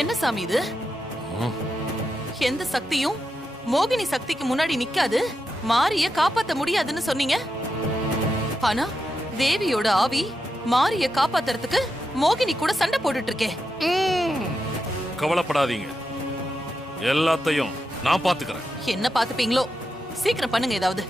என்ன சாமி இது? எந்த சக்தியும் மோகினி சக்திக்கு முன்னாடி நிக்காது, மாரிய காப்பாத்த முடியாதுன்னு சொன்னீங்க. ஆனா தேவியோட ஆவி மாரிய காப்பாத்துறதுக்கு மோகினி கூட சண்டை போட்டுட்டு இருக்கே. கவலைப்படாதீங்க, எல்லாத்தையும் நான் பாத்துக்கிறேன். என்ன பாத்துப்பீங்களோ, சீக்கிரம் பண்ணுங்க ஏதாவது.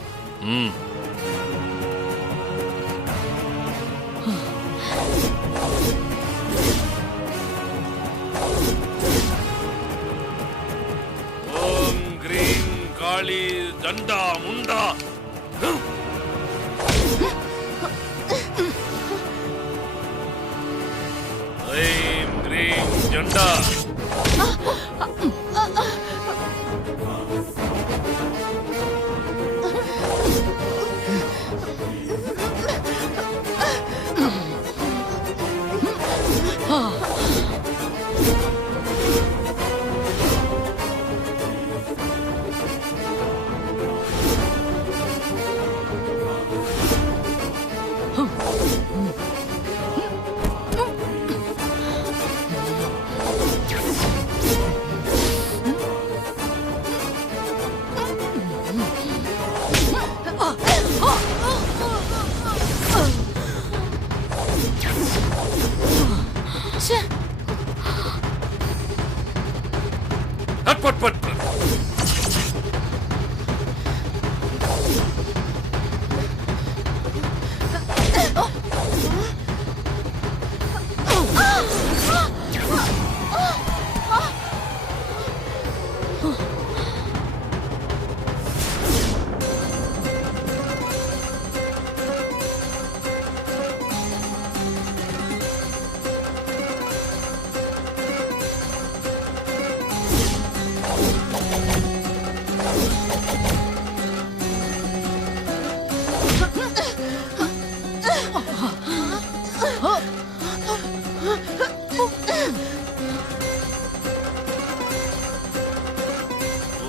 ஓம் கிரீம் காளி தண்டா முண்டா. ஐம் கிரீம் ஜண்டா. பட் பட்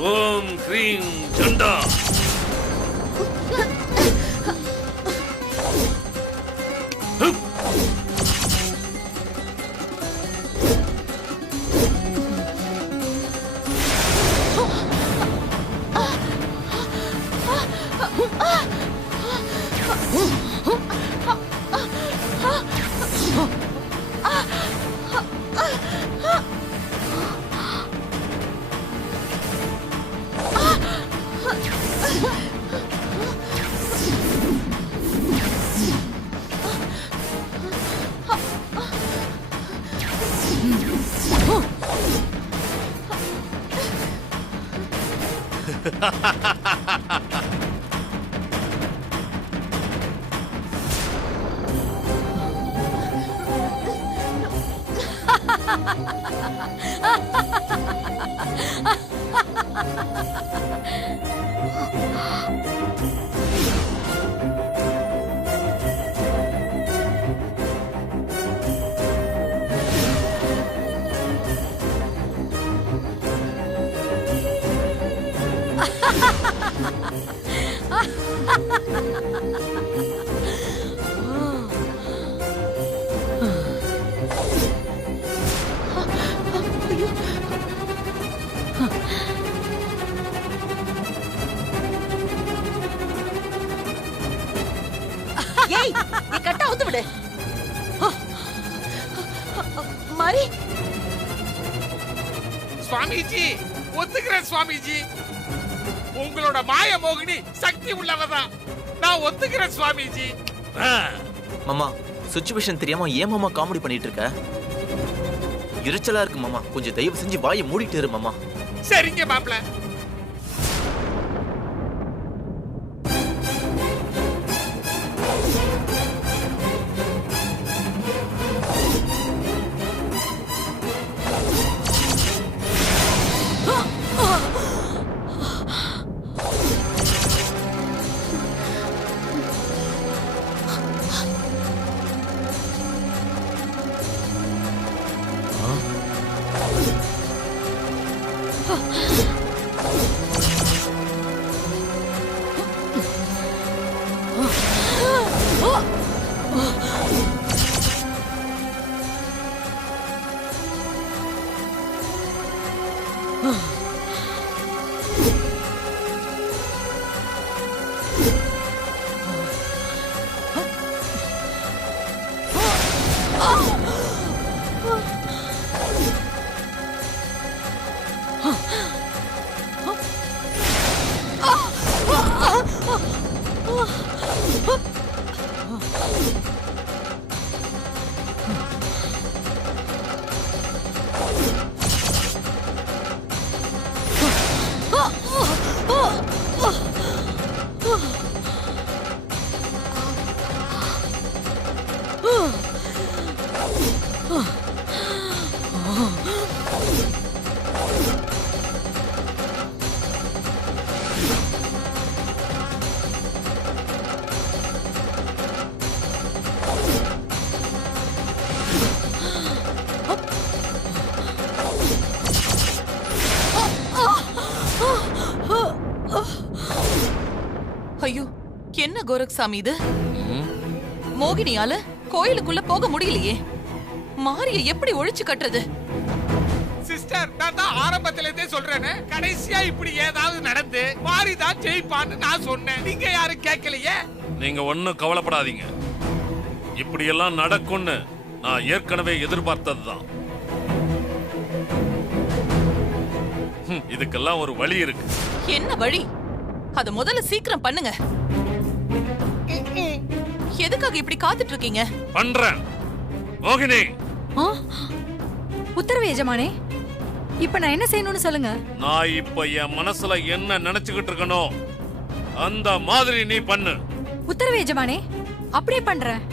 ஓம் கிரீம் ஜண்டா. ஏய், நீ கட்ட அவுத்து விடு. மாரி, சுவாமிஜி ஒத்துக்கிறேன். சுவாமிஜி, உங்களோட மாய மோகினி சக்தி உள்ளவதான். நான் ஒத்துக்கிறேன் சுவாமிஜி. மாமா, சிச்சுவேஷன் தெரியாம ஏன் மாமா காமெடி பண்ணிட்டு இருக்க? எரிச்சலா இருக்கு மாமா, கொஞ்சம் தயவு செஞ்சு வாயை மூடிட்டு இரு மாமா. சரிங்க மாப்ள. ஐயோ, என்ன கோரக்சாமி இது? மோகினியால கோயிலுக்குள்ள போக முடியலையே. மாரிய எப்படி ஒழிச்சு கட்டுறது? சிஸ்டர், நான் தான் ஆரம்பத்துல இருந்தே சொல்றேன்னு, கடைசியா இப்படி ஏதாவது நடந்து மாரிதான் ஜெயிப்பான்னு நான் சொன்னேன். நீங்க யாரும் கேட்கலையே. நீங்க ஒண்ணும் கவலைப்படாதீங்க. இப்படி எல்லாம் நடக்கும்னு நான் ஏற்கனவே எதிர்பார்த்ததுதான். இதுக்கெல்லாம் ஒரு வழி இருக்கு. என்ன வழி? அத முதல்ல சீக்கிரம் பண்ணுங்க. எதுக்காக இப்படி காத்துட்டு இருக்கீங்க? பண்றேன். மோகினி, உத்தரவு எஜமானே. இப்ப நான் என்ன செய்யணும்னு சொல்லுங்க. நான் இப்ப என் மனசுல என்ன நினைச்சுக்கிட்டு இருக்கனோ அந்த மாதிரி நீ பண்ணு. உத்தரவு எஜமானே, அப்படியே பண்றேன்.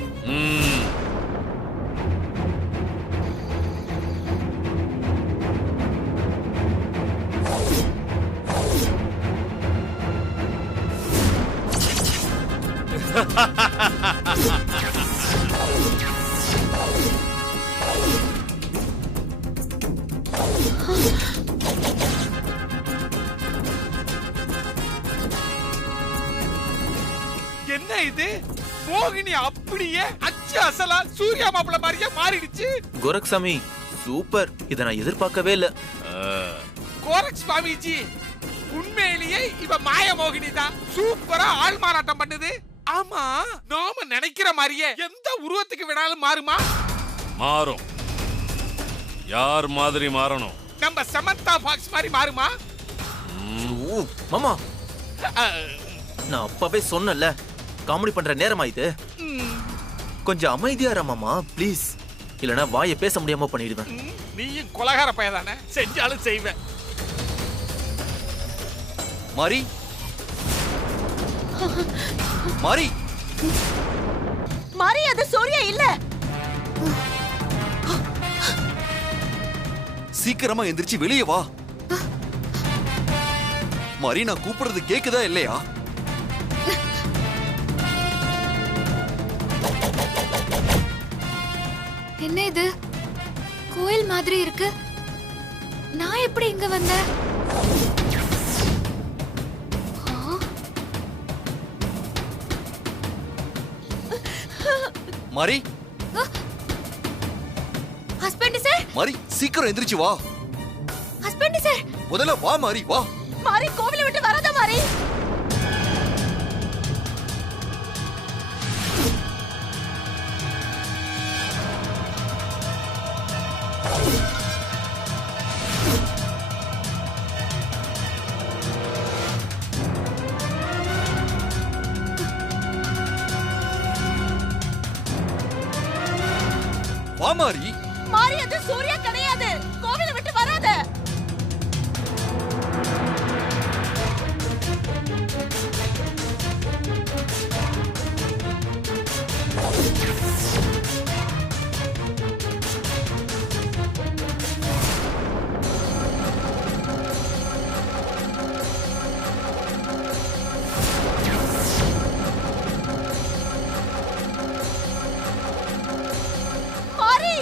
என்ன இது? மோகினி அப்படியே அச்சு அசலா சூர்யா மாப்பிள்ள மாதிரியே மாறிடுச்சு. கோரக்சாமி சூப்பர். இத நான் எதிர்பார்க்கவே இல்ல. கோரக் சுவாமிஜி, உண்மையிலேயே இவ மாய மோகினி தான். சூப்பரா ஆள் மாறாட்டம் பண்ணுது. ஆமா, நாம நினைக்கிற மாதிரியே எந்த உருவத்துக்கு வேணாலும் மாறுமா? மாறும். யார் மாதிரி மாறணும்? நம்ம சமந்தா பாக்ஸ் மாதிரி மாறுமா? மாமா, நான் அப்பவே சொன்னல, காமெடி பண்ற நேரமா இது. கொஞ்சம் அமைதியா இரு மாமா, ப்ளீஸ். இல்லனா வாயை பேச முடியாம பண்ணிடுவேன். நீயும் கொலகார பையதானே, செஞ்சாலும் செய்வேன். மாரி, மாரி, மாரி, அது சூர்யா இல்ல. சீக்கிரமா எந்திரிச்சு வெளியே வா. மாரி, நான் கூப்பிடுறது கேக்குதா இல்லையா? என்ன இது? கோயில் மாதிரி இருக்கு. நான் எப்படி இங்க வந்தேன்? மாரி, ஹஸ்பண்ட் சார், மாரி, சீக்கிரம் எந்திரிச்சு வா. ஹஸ்பண்ட் சார், முதல்ல வா மாரி, வா. மாரி, கோவிலை விட்டு வராத மாரி. வா மாரி. மாரி, அது சூர்யா கிடையாது. கோவிலை விட்டு வராத. மாரி,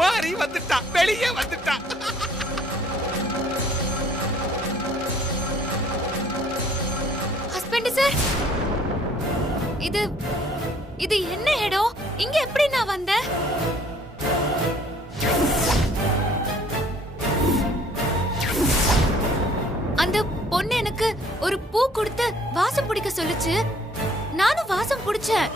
மாறி வந்துட்டா, வெளியே வந்துட்டா. ஹஸ்பண்ட் சார், இது இது என்ன இடம்? இங்க எப்படி நான் வந்தேன்? அந்த பொண்ணு எனக்கு ஒரு பூ கொடுத்து வாசம் பிடிக்க சொல்லுச்சு. நானும் வாசம் பிடிச்சேன்.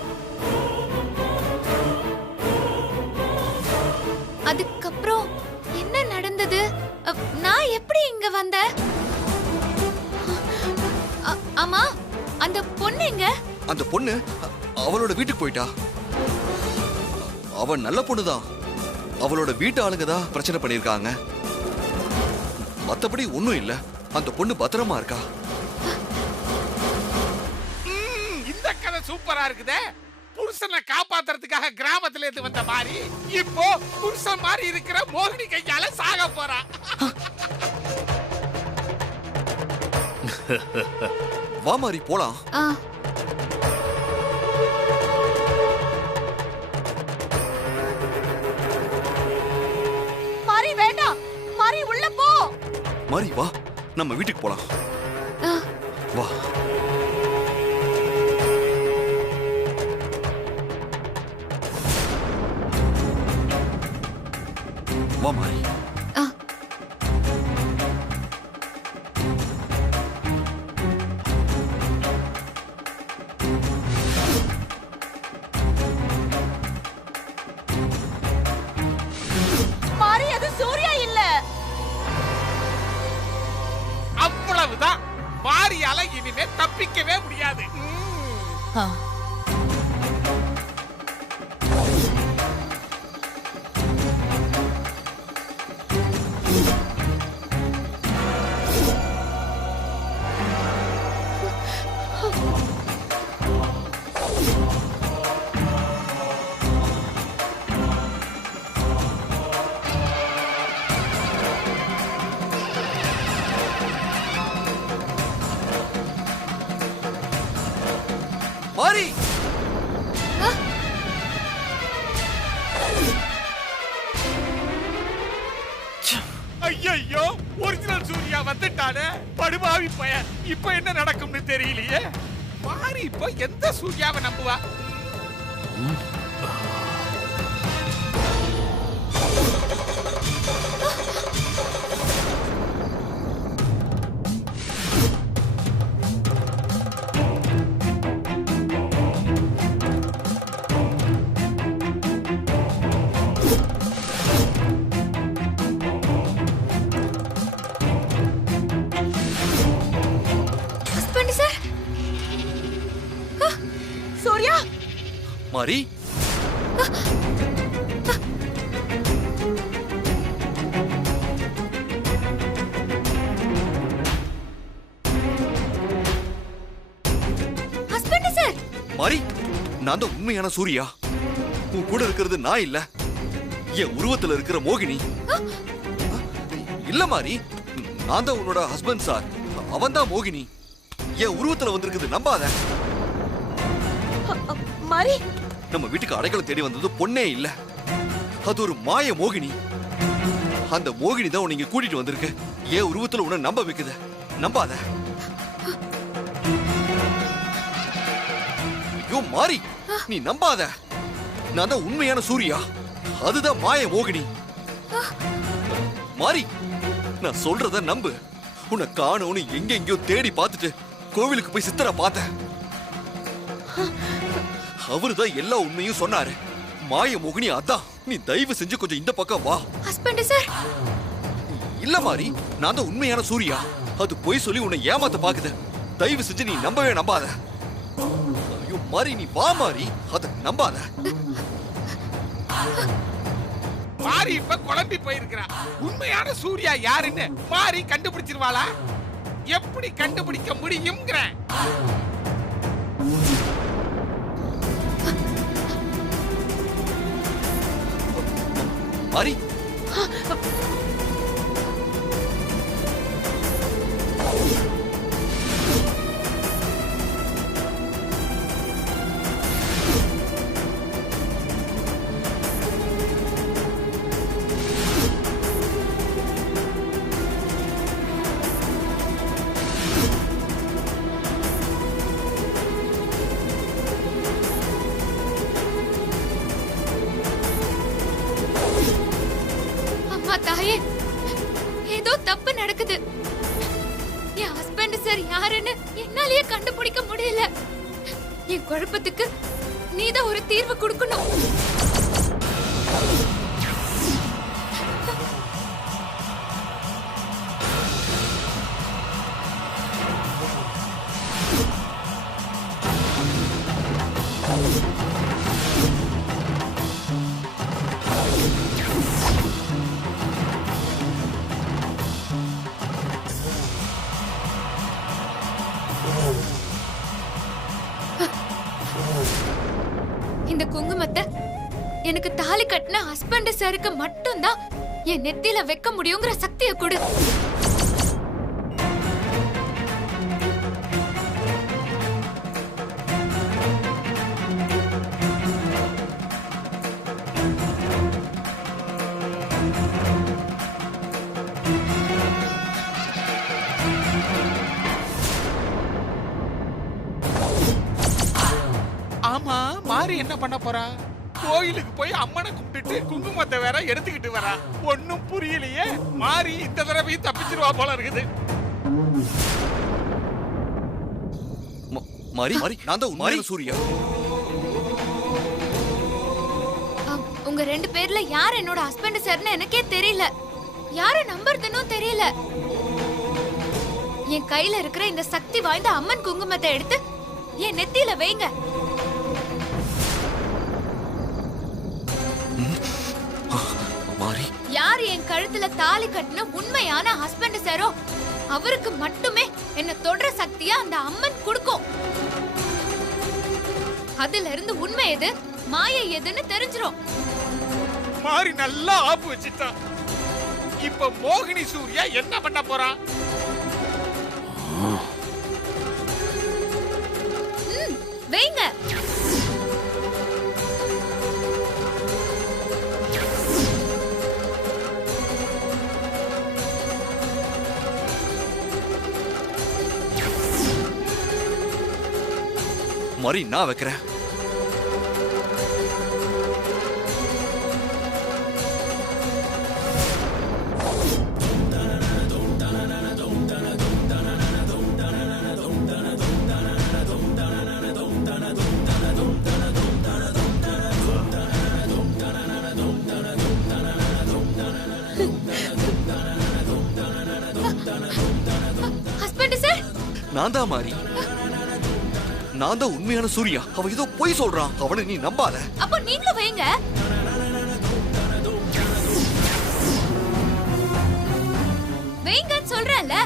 அதுக்கப்புறம் என்ன நடந்தது? நான் எப்படி இங்க வந்தேன்? ஆமா, அந்த பொண்ணு எங்க? அந்த பொண்ணு அவளோட வீட்டுக்கு போயிட்டா. அவ நல்ல பொண்ணுதான். அவளோட வீட்டு ஆளுங்க தான் பிரச்சனை பண்ணிருக்காங்க. மத்தபடி ஒண்ணும் இல்ல. அந்த பொண்ணு பத்திரமா இருக்கா. இந்த கதை சூப்பரா இருக்குதே. புருஷனை காப்பாத்துறதுக்காக கிராமத்துல இருந்து வந்த மாதிரி இப்போ புருஷன் மாதிரி இருக்கிற மோகினி கையால சாக போறா. வா மாறி போலாம். ஆ மாறி வேண்டாம், மாறி உள்ள போ. மாறி வா, நம்ம வீட்டுக்கு போலாம். ஆ. வா. வா மாறி. ஆ மாறி அது சூர்யா இல்ல. அவ்வளவுதான். மாரியால இனிமே தப்பிக்கவே முடியாது. ஆ. மாறி ஐயோ, ஒரிஜினல் சூர்யா வந்துட்டானே, படுபாவி பையன். இப்ப என்ன நடக்கும்னு தெரியலையே. மாறி இப்ப எந்த சூர்யாவை நம்புவா? Husband sir. சூர்யா, மாறி ஹஸ்பண்ட் சார். மாறி, நான் தான் உண்மையான சூர்யா. உன் கூட இருக்கிறது நான் இல்ல, என் உருவத்துல இருக்கிற மோகினி. இல்ல மாறி, நான் தான் உன்னோட ஹஸ்பண்ட் சார். அவன் தான் மோகினி. என் உருவத்துல வந்திருக்குது, நம்பாத. மாறி நம்ம வீட்டுக்கு அடைக்கலம் தேடி வந்தது பொண்ணே இல்ல, அது ஒரு மாய மோகினி. அந்த மோகினி தான் உன்னை இங்க கூட்டிட்டு வந்திருக்கு. என் உருவத்துல உன்னை நம்ப வைக்குது, நம்பாத. ஐயோ மாறி, நீ நம்பாத. நான் தான் உண்மையான சூர்யா, அதுதான் மாய மோகினி. மாறி, நான் சொல்றத நம்பு. உன்னை காணோன்னு எங்க எங்கேயோ தேடி பார்த்துட்டு கோவிலுக்கு போய் சித்தரை பார்த்தேன். அவருதான் எல்லா உண்மையும் சொன்னாரு. மாய மோகினி அதான். நீ தயவு செஞ்சு கொஞ்சம் இந்த பக்கம் வா. Husband sir. இல்ல மாறி, நான் தான் உண்மையான சூர்யா. அது பொய் சொல்லி உன்னை ஏமாத்த பாக்குது. தயவு செஞ்சு நீ நம்பவே நம்பாத. ஐயோ மாறி, நீ வா மாறி, அத நம்பாத. மாறி இப்ப குழம்பி போயிருக்கிறா. உண்மையான சூர்யா யாருன்னு மாறி கண்டுபிடிச்சிருவாளா? எப்படி கண்டுபிடிக்க முடியும்ங்கற? மாறி, அம்மா தாயே, ஏதோ தப்பு நடக்குது. என் ஹஸ்பண்ட் சார் யாருன்னு என்னாலேயே கண்டுபிடிக்க முடியல. என் குழப்பத்துக்கு நீதான் ஒரு தீர்வு கொடுக்கணும். இந்த குங்குமத்தை எனக்கு தாலி கட்டின ஹஸ்பண்ட் சாருக்கு மட்டும்தான் என் நெத்தியில வைக்க முடியுங்கிற சக்தியை கொடு. ஆமா மாறி என்ன பண்ண போறா? கோயிலுக்கு போய் அம்மனை கும்பிட்டு குங்குமத்தை வேற எடுத்துக்கிட்டு வரா. ஒன்னும் புரியலையே. மாறி இந்த தடவையும் தப்பிச்சிருவா போல இருக்குது. மாறி நான் தான் உண்மையான சூர்யா. உங்க ரெண்டு பேர்ல யார் என்னோட ஹஸ்பண்ட் சார்னு எனக்கே தெரியல. யார நம்புறதுன்னு தெரியல. என் கையில இருக்கிற இந்த சக்தி வாய்ந்த அம்மன் குங்குமத்தை எடுத்து என் நெத்தியில வைங்க. மாறி யார் என் கழுத்துல தாலி கட்டின உண்மையான ஹஸ்பண்ட் சாரோ அவருக்கு மட்டுமே என்ன தொடர சக்தியா அந்த அம்மன் கொடுக்கும். அதுல இருந்து உண்மை எது மாயை எதுன்னு தெரிஞ்சிரும். மாறி நல்லா ஆப்பு வச்சிட்டா. இப்ப மோகினி சூர்யா என்ன பண்ண போறா? வைங்க. மாறி நான் வைக்கிறேன். ஹஸ்பண்ட் சார் நான் தான் மாறி. நான் தான் உண்மையான சூர்யா. அவன் ஏதோ பொய் சொல்றான். அவனை நீ நம்பாத. அப்ப நீங்களும் வைங்க. வைங்கன்னு சொல்றேன்ல.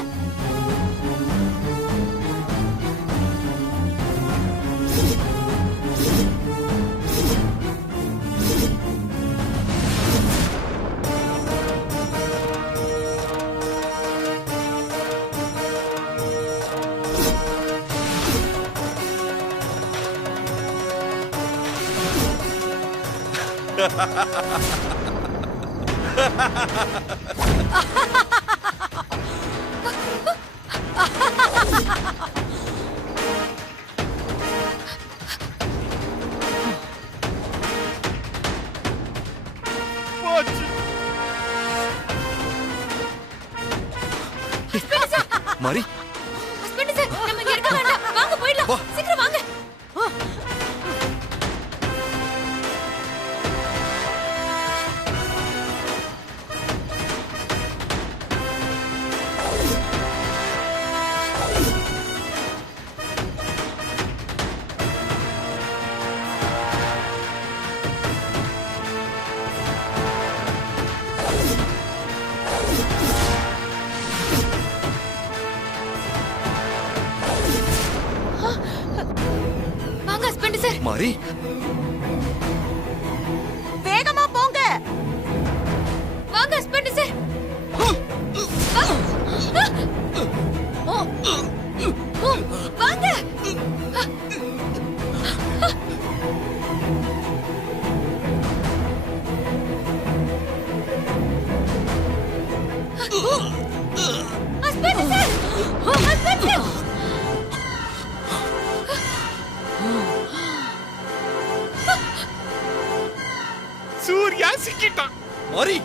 மாறி ஹஸ்பண்ட் சார் நம்ம இங்க இருக்க வேண்டாம். வாங்க போயிடலாம். சீக்கிரம் வாங்க. வாங்க ஹஸ்பண்ட் சார். மாறி வேகமா போங்க. வாங்க ஹஸ்பண்ட் சார். வாங்க. Husband sir. Husband sir. Surya சிக்கிட்டான். மாறி